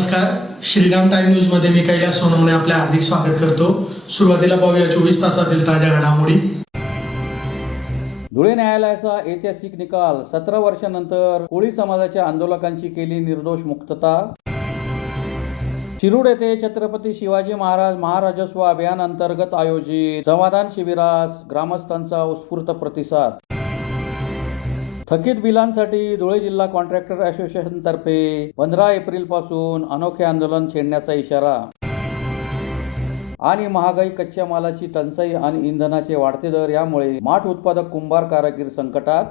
नमस्कार, Shriram time news मध्ये मी कैलास सोनवणे आपले हार्दिक स्वागत करतो। सुरुवातीला पाहूया 24 तासातील ताज्या घडामोडी। धुळे न्यायालयाचा ऐतिहासिक निकाल, 17 वर्षांनंतर कोळी समाजाच्या आंदोलकांची केली निर्दोष मुक्तता। शिरूड येथे छत्रपती शिवाजी महाराज महाराजस्व अभियान अंतर्गत आयोजित समाधान शिबिरास ग्रामस्थांचा उत्स्फूर्त प्रतिसाद। थकीत बिलांसाठी धुळे जिल्हा कॉन्ट्रॅक्टर असोसिएशन तर्फे 15 एप्रिल पासून अनोखे आंदोलन छेडण्याचा इशारा। आणि महागाई, कच्च्या मालाची टंचाई आणि इंधनाचे वाढते दर यामुळे माठ उत्पादक कुंभार कारागीर संकटात।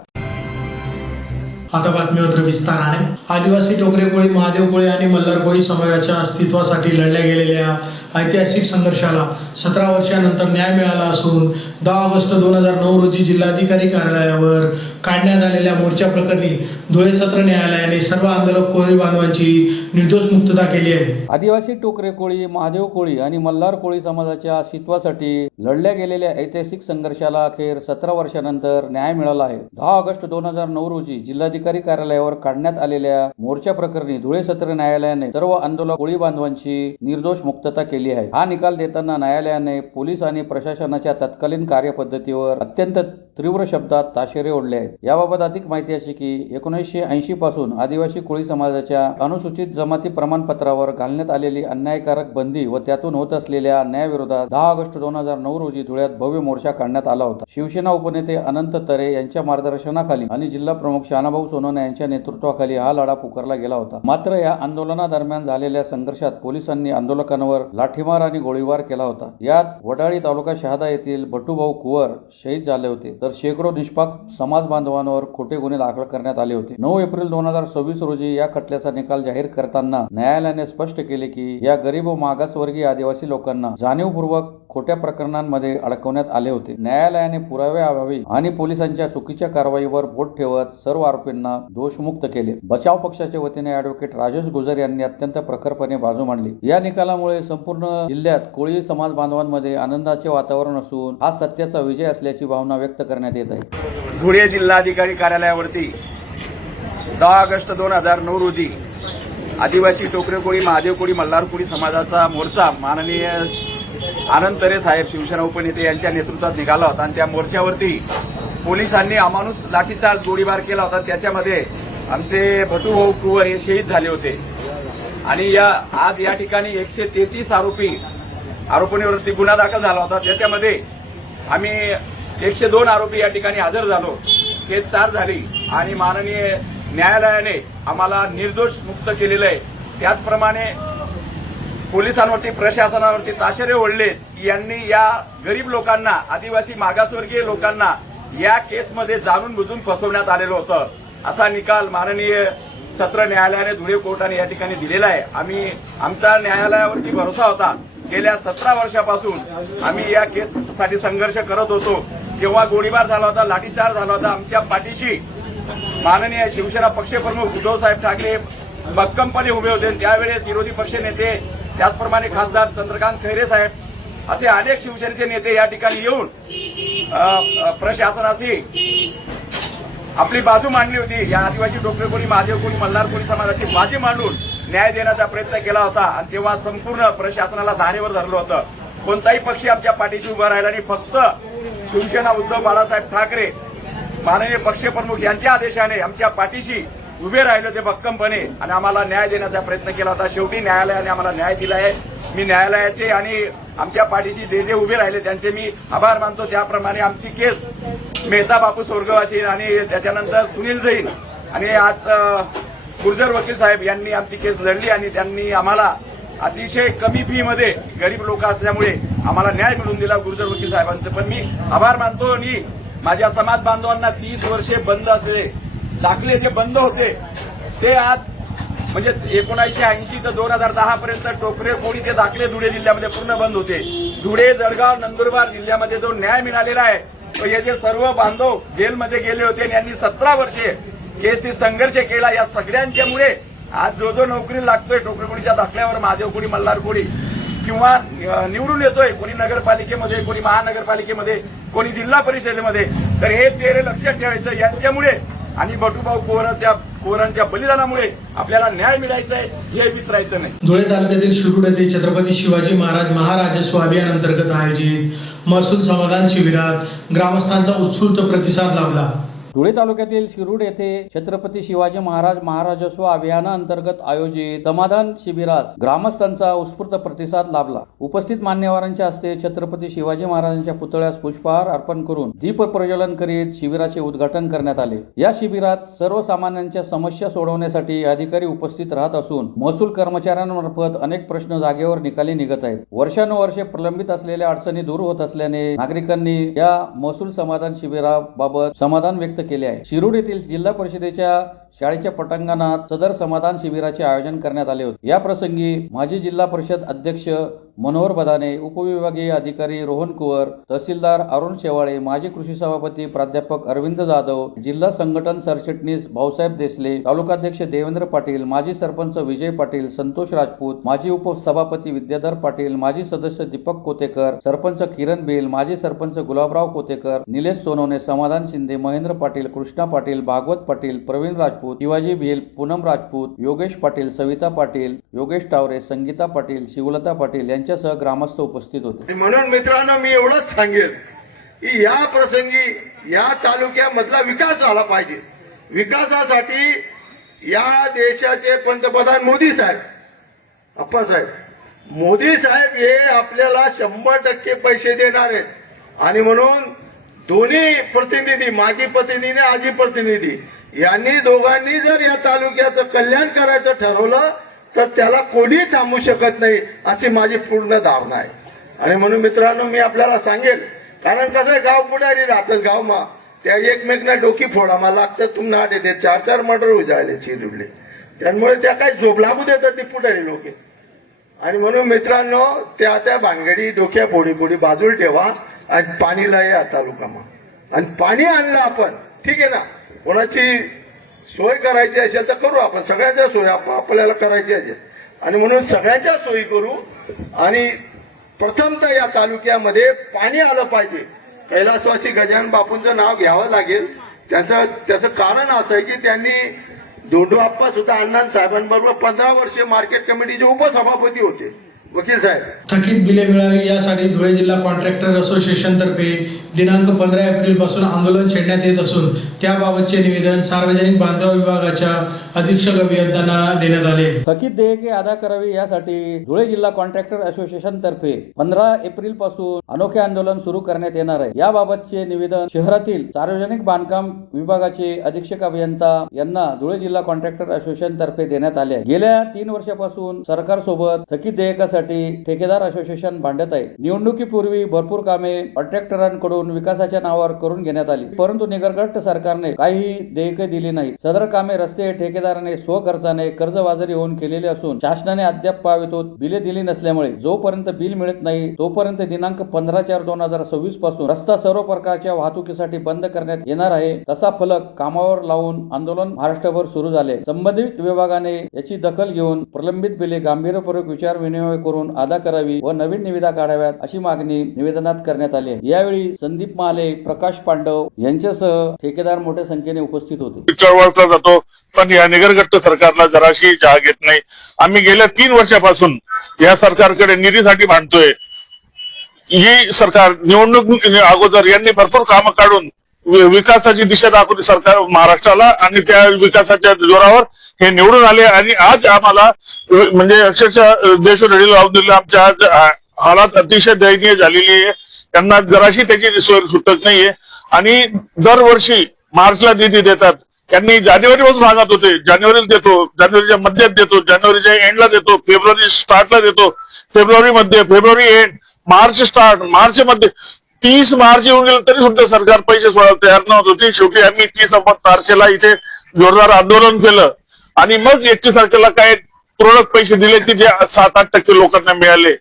आता बातमीपत्र विस्ताराने। आदिवासी टोकरे कोळी, महादेव कोळी आणि मल्हार कोळी समाजाच्या अस्तित्वासाठी लढल्या गेलेल्या ऐतिहासिक संघर्षाला 17 वर्षांनंतर न्याय मिळाला असून 10 ऑगस्ट 2009 रोजी जिल्हाधिकारी कार्यालयावर काढण्यात आलेल्या मोर्चा प्रकरणी धुळे सत्र न्यायालयाने सर्व आंदोलक कोळी बांधवांची निर्दोष मुक्तता केली आहे। आदिवासी टोकरे कोळी, महादेव कोळी आणि मल्हार कोळी समाजाच्या अस्तित्वासाठी लढल्या गेलेल्या ऐतिहासिक संघर्षाला अखेर 17 वर्षांनंतर न्याय मिळाला आहे। 10 ऑगस्ट 2009 रोजी जिल्हाधिकारी कार्यालयावर काढण्यात आलेल्या मोर्चा प्रकरणी धुळे सत्र न्यायालयाने सर्व आंदोलक कोळी बांधवांची निर्दोष मुक्तता केली आहे। हा निकाल देताना न्यायालयाने पोलीस आणि प्रशासनाच्या तत्कालीन कार्यपद्धतीवर अत्यंत तीव्र शब्दात ताशेरे ओढले आहेत। याबाबत अधिक माहिती अशी की 1980 पासून आदिवासी कोळी समाजाच्या अनुसूचित जमाती प्रमाणपत्रावर घालण्यात आलेली अन्यायकारक बंदी व त्यातून होत असलेल्या अन्यायाविरोधात 10 ऑगस्ट 2009 रोजी धुळ्यात भव्य मोर्चा काढण्यात आला होता। शिवसेना उपनेते अनंत तरे यांच्या मार्गदर्शनाखाली आणि जिल्हा प्रमुख शहाणाभाऊ सोनवणे यांच्या नेतृत्वाखाली हा लढा पुकारला गेला होता। मात्र या आंदोलनादरम्यान झालेल्या संघर्षात पोलिसांनी आंदोलकांवर लाठीमार आणि गोळीबार केला होता। यात वडाळी तालुका शहादा येथील भटूभाऊ कुवर शहीद झाले होते, तर शेकडो निष्पाप समाज बांधवांवर खोटे गुन्हे दाखल करण्यात आले होते। 9 एप्रिल 2026 रोजी या खटल्याचा निकाल जाहीर करताना न्यायालयाने स्पष्ट केले की या गरीब व मागासवर्गीय आदिवासी लोकांना जाणीवपूर्वक खोट्या प्रकरणांमध्ये अडकवण्यात आले होते। न्यायालयाने पुरावे अभावी आणि पोलिसांच्या चुकीच्या कारवाईवर बोट ठेवत सर्व आरोपींना दोषमुक्त केले। बचाव पक्षाच्या वतीने ॲडव्होकेट राजेश गुजर यांनी अत्यंत प्रखरपणे बाजू मांडली। या निकालामुळे संपूर्ण जिल्ह्यात कोळी समाज बांधवांमध्ये आनंदाचे वातावरण असून हा सत्याचा विजय असल्याची भावना व्यक्त करण्यात येत आहे। धुळे जिल्हाधिकारी कार्यालयावरती 10 ऑगस्ट 2009 रोजी आदिवासी टोकरे कोळी, महादेव कोळी, मल्हार कोळी समाजाचा मोर्चा माननीय आनंद तरे साहेब शिवसेना उपनेते यांच्या नेतृत्वात निघाला होता आणि त्या मोर्चावरती पोलिसांनी अमानुष लाठीचार्ज गोळीबार केला होता। त्याच्यामध्ये आमचे भटूभाऊ कुवर हे शहीद झाले होते आणि आज या ठिकाणी 133 आरोपींवरती गुन्हा दाखल झाला होता। त्याच्यामध्ये आम्ही 102 आरोपी या ठिकाणी हजर झालो, केस 4 झाली आणि माननीय न्यायालयाने आम्हाला निर्दोष मुक्त केलेलं आहे। त्याचप्रमाणे पोलिसांवरती, प्रशासनावरती ताशेरे ओढले की यांनी या गरीब लोकांना, आदिवासी मागासवर्गीय लोकांना या केसमध्ये जाणून बुजून फसवण्यात आलेलं होतं। असा निकाल माननीय सत्र न्यायालयाने धुळे कोर्टाने या ठिकाणी दिलेला आहे। आमचा न्यायालयावरती भरोसा होता। गेल्या 17 वर्षापासून आम्ही या केससाठी संघर्ष करत होतो। जेव्हा गोळीबार झाला होता, लाठीचार्ज झाला होता, आमच्या पाठीशी माननीय शिवसेना पक्षप्रमुख उद्धवसाहेब ठाकरे भक्कमपणे उभे होते। त्यावेळेस विरोधी पक्षनेते, त्याचप्रमाणे खासदार चंद्रकांत खैरे साहेब असे अनेक शिवसेनेचे नेते या ठिकाणी येऊन प्रशासनाशी आपली बाजू मांडली होती। या आदिवासी टोकरे कोळी, महादेव कोळी, मल्हार कोळी समाजाची बाजू मांडून न्याय देण्याचा प्रयत्न केला होता आणि तेव्हा संपूर्ण प्रशासनाला धारेवर धरलं होतं। कोणताही पक्ष आमच्या पाठीशी उभा राहिला नाही। फक्त शिवसेना उद्धव बाळासाहेब ठाकरे माननीय पक्षप्रमुख यांच्या आदेशाने आमच्या पाठीशी उभे राहिले होते भक्कमपणे आणि आम्हाला न्याय देण्याचा प्रयत्न केला होता। शेवटी न्यायालयाने आम्हाला न्याय दिला आहे। मी न्यायालयाचे आणि आमच्या पाठीशी जे उभे राहिले त्यांचे मी आभार मानतो। त्याप्रमाणे आमची केस मेहता बापू स्वर्गवासी आणि त्याच्यानंतर सुनील जैन आणि आज गुर्जर वकील साहेब यांनी आमची केस लढली आणि त्यांनी आम्हाला अतिशय कमी फी मध्ये, गरीब लोक असल्यामुळे आम्हाला न्याय मिळवून दिला गुर्जर वकील साहेबांचं पण मी आभार मानतो। आणि माझ्या समाज बांधवांना 30 वर्षे बंद असलेले दाखले जे बंद होते ते आज म्हणजे 1980 ते 2010 पर्यंत टोकरे कोळीचे दाखले धुळे जिल्ह्यामध्ये पूर्ण बंद होते। धुळे, जळगाव, नंदुरबार जिल्ह्यामध्ये जो न्याय मिळालेला आहे तो हे जे सर्व बांधव जेलमध्ये गेले होते आणि यांनी 17 वर्षे केसनी संघर्ष केला, या सगळ्यांच्यामुळे आज जो नोकरी लागतोय टोकरे कोळीच्या दाखल्यावर, महादेव कोळी, मल्हार कोळी किंवा निवडून येतोय, कोणी नगरपालिकेमध्ये, कोणी महानगरपालिकेमध्ये, कोणी जिल्हा परिषदेमध्ये, तर हे चेहरे लक्षात ठेवायचं। यांच्यामुळे आणि भटूभाऊ कुवराच्या पोरांच्या बलिदानामुळे आपल्याला न्याय मिळायचा आहे हे विसरायचं नाही. धुळे तालुक्यातील शिरूड येथे छत्रपती शिवाजी महाराज महाराजस्व अभियान अंतर्गत आयोजित महसूल समाधान शिबिरात ग्रामस्थांचा उत्स्फूर्त प्रतिसाद लाभला. धुळे तालुक्यातील शिरूड येथे छत्रपती शिवाजी महाराज महाराजस्व अभियानाअंतर्गत आयोजित समाधान शिबिरास ग्रामस्थांचा उत्स्फूर्त प्रतिसाद लाभला. उपस्थित मान्यवरांच्या हस्ते छत्रपती शिवाजी महाराजांच्या पुतळ्यास पुष्पहार अर्पण करून दीप प्रज्वलन करीत शिबिराचे उद्घाटन करण्यात आले. या शिबिरात सर्वसामान्यांच्या समस्या सोडवण्यासाठी अधिकारी उपस्थित राहत असून महसूल कर्मचाऱ्यांमार्फत अनेक प्रश्न जागेवर निकाली निघत आहेत. वर्षानुवर्षे प्रलंबित असलेल्या अडचणी दूर होत असल्याने नागरिकांनी या महसूल समाधान शिबिराबाबत समाधान व्यक्त केले आहे. शिरूड येथील जिल्हा परिषदेच्या शाळेच्या पटांगणात सदर समाधान शिबिराचे आयोजन करण्यात आले होते. या प्रसंगी माजी जिल्हा परिषद अध्यक्ष मनोहर बदाने, उपविभागीय अधिकारी रोहन कुवर, तहसीलदार अरुण शेवाळे, माजी कृषी सभापती प्राध्यापक अरविंद जाधव, जिल्हा संघटन सरचिटणीस भाऊसाहेब देसले, तालुकाध्यक्ष देवेंद्र पाटील, माजी सरपंच विजय पाटील, संतोष राजपूत, माजी उपसभापती विद्याधर पाटील, माजी सदस्य दीपक कोतेकर, सरपंच किरण बेल, माजी सरपंच गुलाबराव कोतेकर, निलेश सोनवणे, समाधान शिंदे, महेंद्र पाटील, कृष्णा पाटील, भागवत पाटील, प्रवीण राजपूत, शिवाजी भेल, पूनम राजपूत, योगेश पाटील, सविता पाटील, योगेश टावरे, संगीता पाटील, शिवलता पाटील यांच्यासह ग्रामस्थ उपस्थित होते. म्हणून मित्रांनो मी एवढंच सांगेन की या प्रसंगी या तालुक्यामधला विकास झाला पाहिजे. विकासासाठी या देशाचे पंतप्रधान मोदी साहेब, अप्पासाहेब मोदी साहेब हे आपल्याला 100% पैसे देणार आहेत आणि म्हणून दोन्ही प्रतिनिधी, माजी प्रतिनिधी, आजी प्रतिनिधी यांनी दोघांनी जर या तालुक्याचं कल्याण करायचं ठरवलं तर त्याला कोणी थांबू शकत नाही अशी माझी पूर्ण धारणा आहे. आणि म्हणून मित्रांनो मी आपल्याला सांगेल, कारण कसं आहे, गाव पुढारी राहतात गावमा त्या एकमेकना डोकी फोडामा लागतं. तुम्हाला आठ येते 4-4 मर्डर उजाळले चिरडले, त्यामुळे त्या काही झोप लागू देतात ती पुढारी लोक. आणि म्हणून मित्रांनो त्या भानगडी डोक्या फोडी बाजूला ठेवा आणि पाणीला या तालुकामा आणि पाणी आणलं आपण, ठीक आहे ना. कोणाची सोय करायची असेल तर करू आपण, सगळ्यांच्या सोयी आपल्याला करायची असेल आणि म्हणून सगळ्यांच्या सोयी करू. आणि प्रथमतः या तालुक्यामध्ये पाणी आलं पाहिजे. कैलासवासी गजानन बापूंचं नाव घ्यावं लागेल. त्याचं कारण असं आहे की त्यांनी धोंडोआप्पा सुद्धा अण्णा साहेबांबरोबर 15 वर्षे मार्केट कमिटीचे उपसभापती होते. वकील साहेब, थकीत बिले मिळावी यासाठी धुळे जिल्हा कॉन्ट्रॅक्टर असोसिएशन तर्फे दिनांक 15 एप्रिल पासून आंदोलन छेडण्यात येत असून त्याबाबतचे निवेदन सार्वजनिक बांधकाम विभागाच्या अधीक्षक अभियंत्यांना देण्यात आले. थकीत देयके अदा करावी यासाठी धुळे जिल्हा कॉन्ट्रॅक्टर असोसिएशन तर्फे 15 एप्रिल पासून अनोखे आंदोलन सुरू करण्यात येणार आहे. याबाबतचे निवेदन शहरातील सार्वजनिक बांधकाम विभागाचे अधीक्षक अभियंता यांना धुळे जिल्हा कॉन्ट्रॅक्टर असोसिएशन तर्फे देण्यात आले आहे. गेल्या 3 वर्षापासून सरकारसोबत थकीत देयकासाठी ठेकेदार असोसिएशन भांडत आहे. निवडणुकीपूर्वी भरपूर कामे कॉन्ट्रॅक्टरांकडून विकासाच्या नावावर करून घेण्यात आली, परंतु निगरगट्ट सरकारने काही देयके दिली नाही. सदर कामे रस्ते ठेकेदाराने स्वखर्चाने कर्जबाजारी होऊन केलेले असून शासनाने अद्याप पावेतोत बिले दिली नसल्यामुळे जोपर्यंत बिल मिळत नाही तोपर्यंत दिनांक 15/4/2026 पासून रस्ता सर्व प्रकारच्या वाहतुकीसाठी बंद करण्यात येणार आहे. तसा फलक कामावर लावून आंदोलन महाराष्ट्रभर सुरू झाले. संबंधित विभागाने याची दखल घेऊन प्रलंबित बिले गांभीर्यपूर्वक विचार विनिमय करून अदा करावी व नवीन निविदा काढाव्यात अशी मागणी निवेदनात करण्यात आली आहे. यावेळी संदीप माले, प्रकाश पांडव यांच्यासह ठेकेदार मोठ्या संख्येने उपस्थित होते. चळवळला जातो पण या निगरगट्ट सरकारला जराशी जाग येत नाही. आम्ही गेल्या 3 वर्षापासून या सरकारकडे निधीसाठी भांडतोय. ही सरकार निवडणूक अगोदर यांनी भरपूर कामं काढून विकासाची दिशा दाखवली सरकार महाराष्ट्राला आणि त्या विकासाच्या जोरावर हे निवडून आले आणि आज आम्हाला म्हणजे अक्षरशः देशोधडी लावून दिले. आमच्या आज हालात अतिशय दयनीय झालेली आहे. त्यांना जराशी त्याची सोय सुटत नाहीये आणि दरवर्षी मार्चला निधी देतात. त्यांनी जानेवारीपासून सांगत होते जानेवारीला देतो, जानेवारीच्या मध्यात देतो, जानेवारीच्या एंडला देतो, फेब्रुवारी स्टार्टला देतो, फेब्रुवारी मध्ये, February end, March start, March मध्ये 30 मार्च येऊन गेलं तरी सुद्धा सरकार पैसे सोडायला तयार नव्हत होती. शेवटी आम्ही 30 तारखेला इथे जोरदार आंदोलन केलं आणि मग 31 तारखेला काय प्रोडक्ट पैसे दिले की जे 7-8% लोकांना मिळाले.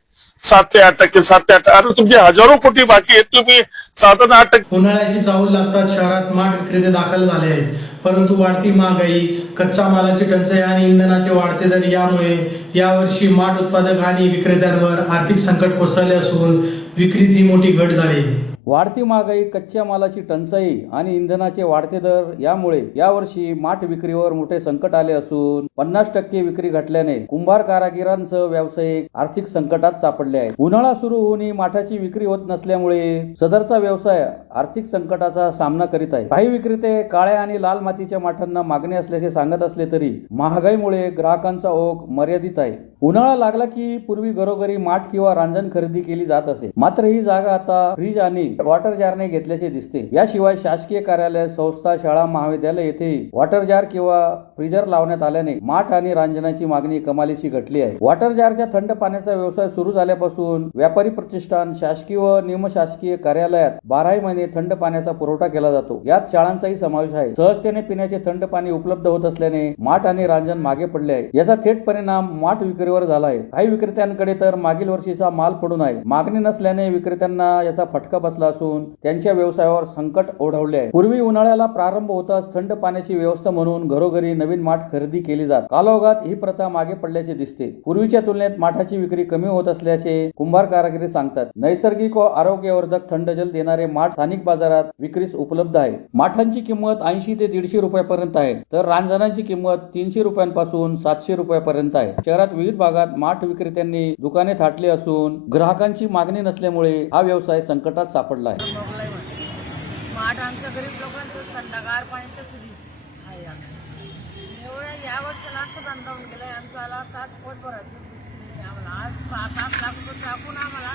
7 ते 8%, 7 ते 8%. अरे तुमचे हजारो कोटी बाकी आहेत, तुम्ही 7 ते 8%. उन्हाळ्याची चाहूल लागतात शहरात माठ विक्रेते दाखल झाले आहेत, परंतु वाढती महागाई, कच्चा मालाची टंचाई आणि इंधनाचे वाढते दर यामुळे यावर्षी माठ उत्पादक आणि विक्रेत्यांवर आर्थिक संकट कोसळले असून विक्रीत ही मोठी घट झाली. वाढती महागाई, कच्च्या मालाची टंचाई आणि इंधनाचे वाढते दर यामुळे यावर्षी माठ विक्रीवर मोठे संकट आले असून 50% विक्री घटल्याने कुंभार कारागिरांसह व्यावसायिक आर्थिक संकटात सापडले आहेत. उन्हाळा सुरू होऊनही माठाची विक्री होत नसल्यामुळे सदरचा व्यवसाय आर्थिक संकटाचा सामना करीत आहे. काही विक्रेते काळ्या आणि लाल मातीच्या माठांना मागणी असल्याचे सांगत असले तरी महागाईमुळे ग्राहकांचा ओघ मर्यादित आहे. उन्हाळा लागला की पूर्वी घरोघरी माठ किंवा रांजण खरेदी केली जात असे, मात्र ही जागा आता फ्रीज आणि वॉटर जारने घेतल्याचे दिसते. याशिवाय शासकीय कार्यालय, संस्था, शाळा, महाविद्यालय येथे वॉटर जार किंवा फ्रीजर लावण्यात आल्याने माठ आणि रांजणाची मागणी कमालीची घटली आहे. वॉटर जारच्या थंड पाण्याचा व्यवसाय सुरू झाल्यापासून व्यापारी प्रतिष्ठान, शासकीय व निमशासकीय कार्यालयात 12 महिने थंड पाण्याचा पुरवठा केला जातो. यात शाळांचाही समावेश आहे. सहजतेने पिण्याचे थंड पाणी उपलब्ध होत असल्याने माठ आणि रांजण मागे पडले आहे. याचा थेट परिणाम माठ विक्रीवर झाला आहे. काही विक्रेत्यांकडे तर मागील वर्षीचा माल पडून आहे. मागणी नसल्याने विक्रेत्यांना याचा फटका बसला असून त्यांच्या व्यवसायावर संकट ओढवले आहे. पूर्वी उन्हाळ्याला प्रारंभ होताच थंड पाण्याची व्यवस्था म्हणून घरोघरी नवीन माठ खरेदी केली जात. कालोगात ही प्रथा मागे पडल्याचे दिसते. पूर्वीच्या तुलनेत माठाची विक्री कमी होत असल्याचे कुंभार कारागिरी सांगतात. नैसर्गिक व आरोग्यवर्धक थंड जल देणारे माठ स्थानिक बाजारात विक्रीस उपलब्ध आहे. माठांची किंमत 80 ते 150 रुपयापर्यंत आहे, तर रांजणांची किंमत 300 रुपयांपासून 700 रुपयापर्यंत आहे. शहरात विविध भागात माठ विक्रेत्यांनी दुकाने थाटली असून ग्राहकांची मागणी नसल्यामुळे हा व्यवसाय संकटात सापडला आहे. माठ आमच्या गरीब लोकांचं थंडगार पाण्याचं फ्रीज आहे. एवढ्या या वर्षाला असं धंदा होऊन गेलाय आमच्याला ताट पोट भरायचं आम्हाला. आज 7-8 लाख रुपये टाकून आम्हाला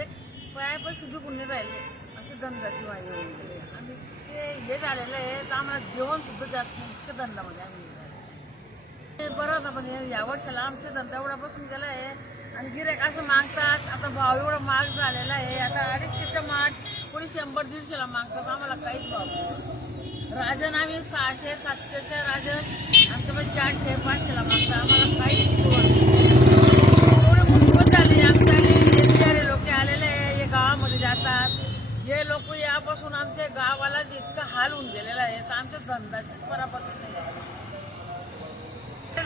एक पायापाशी झुकून नाही राहिले असे धंद्याची माहिती होऊन गेले. आणि ते हे झालेलं आहे तर आम्हाला जेवण सुद्धा जात नाही इतकं धंद्यामध्ये आम्ही बरं होतं. पण या वर्षाला आमचा धंदा एवढा बसून गेला आहे आणि गिऱ्हाईक असं मागतात. आता भाव एवढा महाग झालेला आहे. आता 250चं माठ कोणी 100-150ला मागतात. आम्हाला काहीच भाव नाही. राजन आम्ही 600-700च्या राजन आमच्याकडे 400-500ला मागतात. आम्हाला काहीच एवढी मुसीबत झाली आमच्याकडे. हे बिहारी लोक आलेले हे गावामध्ये जातात. हे लोक यापासून आमच्या गावाला इतकं हाल होऊन गेलेला आहे तर आमच्या धंद्याचीच बराबर नाही.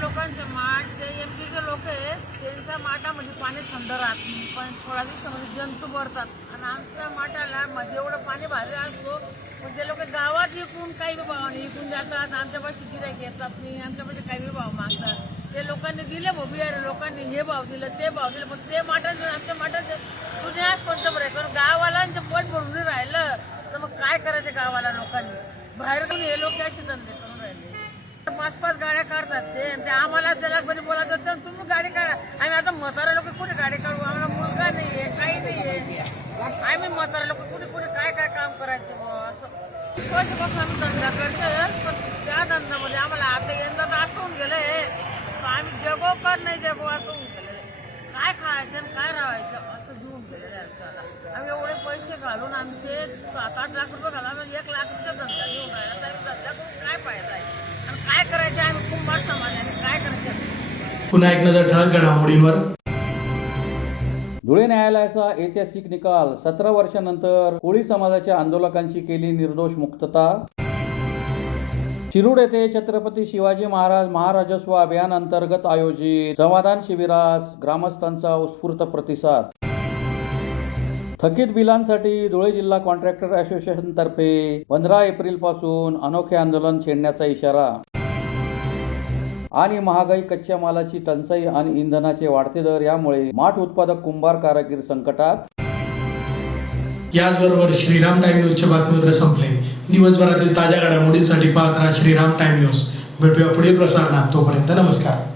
लोकांचे माठ जे एमपीचे लोक आहे त्यांच्या माठामध्ये पाणी थंड राहत नाही, पण थोड्या दिवसामध्ये जंतू भरतात. आणि आमच्या माठाला मध्ये एवढं पाणी भारी असतो पण ते लोक गावात विकून काही बी भावाने विकून जातात. आमच्यापाशी गिऱ्हाईक येतात नाही, आमच्यापाशी काही बी भाव मागतात. ते लोकांनी दिले बिहारी लोकांनी हे भाव दिलं ते भाव दिलं, पण ते माठांचं आमच्या माठाचं तुझ्याच कोणतं बरं आहे. कारण गावाला पोट भरून नाही राहिलं तर मग काय करायचं गावाला लोकांनी. बाहेर हे लोक असे धंदे करून राहिले. 5-5 गाड्या काढतात ते आम्हाला त्याला बरी बोलत होतं तुम्ही गाडी काढा. आम्ही आता म्हातारा लोक कुठे गाडी काढू, आम्हाला मुलगा नाहीये काही नाहीये. आम्ही म्हातारा लोक कुठे काय काम करायचं असं वर्षापासून आम्ही धंदा करतो. पण त्या धंद्यामध्ये आम्हाला आता यंदा तर असं होऊन गेलंय आम्ही जगो का नाही जगो असं होऊन गेलेलं आहे. काय खायचं आणि काय राहायचं असं जीवन गेलेलं आहे आमच्याला. आम्ही एवढे पैसे घालून आमचे 7-8 लाख रुपये घालून आम्ही 1 लाखाचा धंदा घेऊन राहिला तर आम्ही धंदा करून काय फायदा आहे आणि काय करायचं. आम्ही कुंभार समाज आणि काय करायचं. पुन्हा एक नजर ठळक घडामोडींवर. धुळे न्यायालयाचा ऐतिहासिक निकाल. 17 वर्षानंतर कोळी समाजाच्या आंदोलकांची केली निर्दोष मुक्तता. शिरूड येथे छत्रपती शिवाजी महाराज महाराजस्व अभियान अंतर्गत आयोजित समाधान शिबिरास ग्रामस्थांचा उत्स्फूर्त प्रतिसाद. थकीत बिलांसाठी धुळे जिल्हा कॉन्ट्रॅक्टर असोसिएशन तर्फे 15 एप्रिल पासून अनोखे आंदोलन छेडण्याचा इशारा. आणि महागाई, कच्च्या मालाची टंचाई आणि इंधनाचे वाढते दर यामुळे माठ उत्पादक कुंभार कारागीर संकटात. याचबरोबर श्रीराम टाइम न्यूजचे बातमीपत्र संपले. दिवसभरातील ताज्या घडामोडींसाठी पाहत राहा श्रीराम टाइम न्यूज. भेटूया पुढील प्रसारणात. तोपर्यंत नमस्कार.